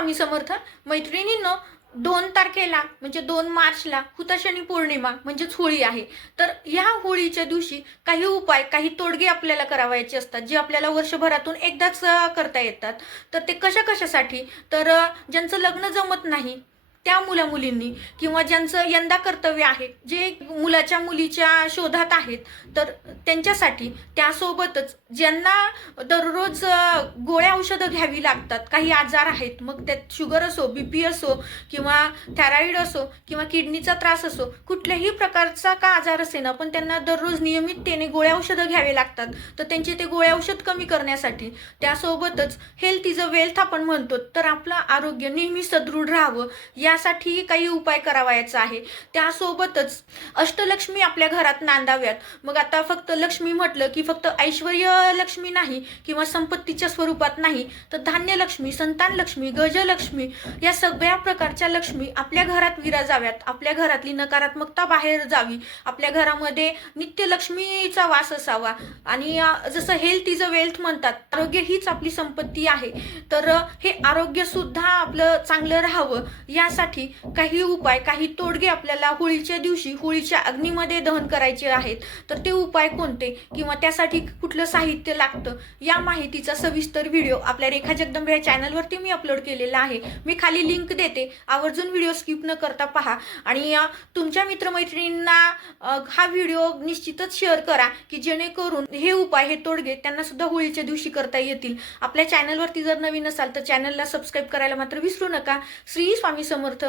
स्वामी समर्थ. मैत्रिणींनो, 2 तारखेला म्हणजे 2 मार्चला हुताशनी पौर्णिमा म्हणजेच होळी आहे. तर ह्या होळीच्या दिवशी काही उपाय, काही तोडगे आपल्याला करावायचे असतात, जे आपल्याला वर्षभरातून एकदाच करता येतात. तर ते कशासाठी, तर ज्यांचं लग्न जमत नाही त्या मुलींनी, किंवा ज्यांचं यंदा कर्तव्य आहे, जे मुलीच्या शोधात आहेत, तर त्यांच्यासाठी. त्यासोबतच ज्यांना दररोज गोळ्या औषधं घ्यावी लागतात, काही आजार आहेत, मग त्यात शुगर असो, बीपी असो, किंवा थायरॉइड असो, किंवा किडनीचा त्रास असो, कुठल्याही प्रकारचा का आजार असे ना, पण त्यांना दररोज नियमिततेने गोळ्या औषधं घ्यावे लागतात. तर त्यांचे ते गोळ्या औषध कमी करण्यासाठी, त्यासोबतच हेल्थ इज अ वेल्थ आपण म्हणतो, तर आपलं आरोग्य नेहमी सदृढ राहावं यासाठी काही उपाय करावायचा आहे. त्यासोबतच अष्टलक्ष्मी आपल्या घरात नांदाव्यात. मग आता फक्त लक्ष्मी म्हटलं की फक्त ऐश्वर्य लक्ष्मी नाही, किंवा संपत्तीच्या स्वरूपात नाही, तर धान्य लक्ष्मी, संतान लक्ष्मी, गजलक्ष्मी, या सगळ्या प्रकारच्या लक्ष्मी आपल्या घरात विराजाव्यात. आपल्या घरातली नकारात्मकता बाहेर जावी, आपल्या घरामध्ये नित्य लक्ष्मीचा वास असावा. आणि जसं हेल्थ इज अ वेल्थ म्हणतात, आरोग्य हीच आपली संपत्ती आहे. तर हे आरोग्य सुद्धा आपलं चांगलं राहावं यासाठी काही उपाय, काही तोडगे आपल्याला होळीच्या दिवशी होळीच्या अग्नीमध्ये दहन करायचे आहेत. तर ते उपाय कोणते, किंवा त्यासाठी कुठलं साहित्य लागतं, या माहितीचा सविस्तर व्हिडिओ आपल्या रेखा जगदंबे या चॅनलवरती मी अपलोड केलेला आहे. मी खाली लिंक देते, आवर्जून व्हिडिओ स्किप न करता पहा. आणि तुमच्या मित्रमैत्रिणींना हा व्हिडिओ निश्चितच शेअर करा, की जेणेकरून हे उपाय, हे तोडगे त्यांना सुद्धा होळीच्या दिवशी करता येतील. आपल्या चॅनलवरती जर नवीन असाल तर चॅनलला सबस्क्राईब करायला मात्र विसरू नका. श्री स्वामी समर्थ.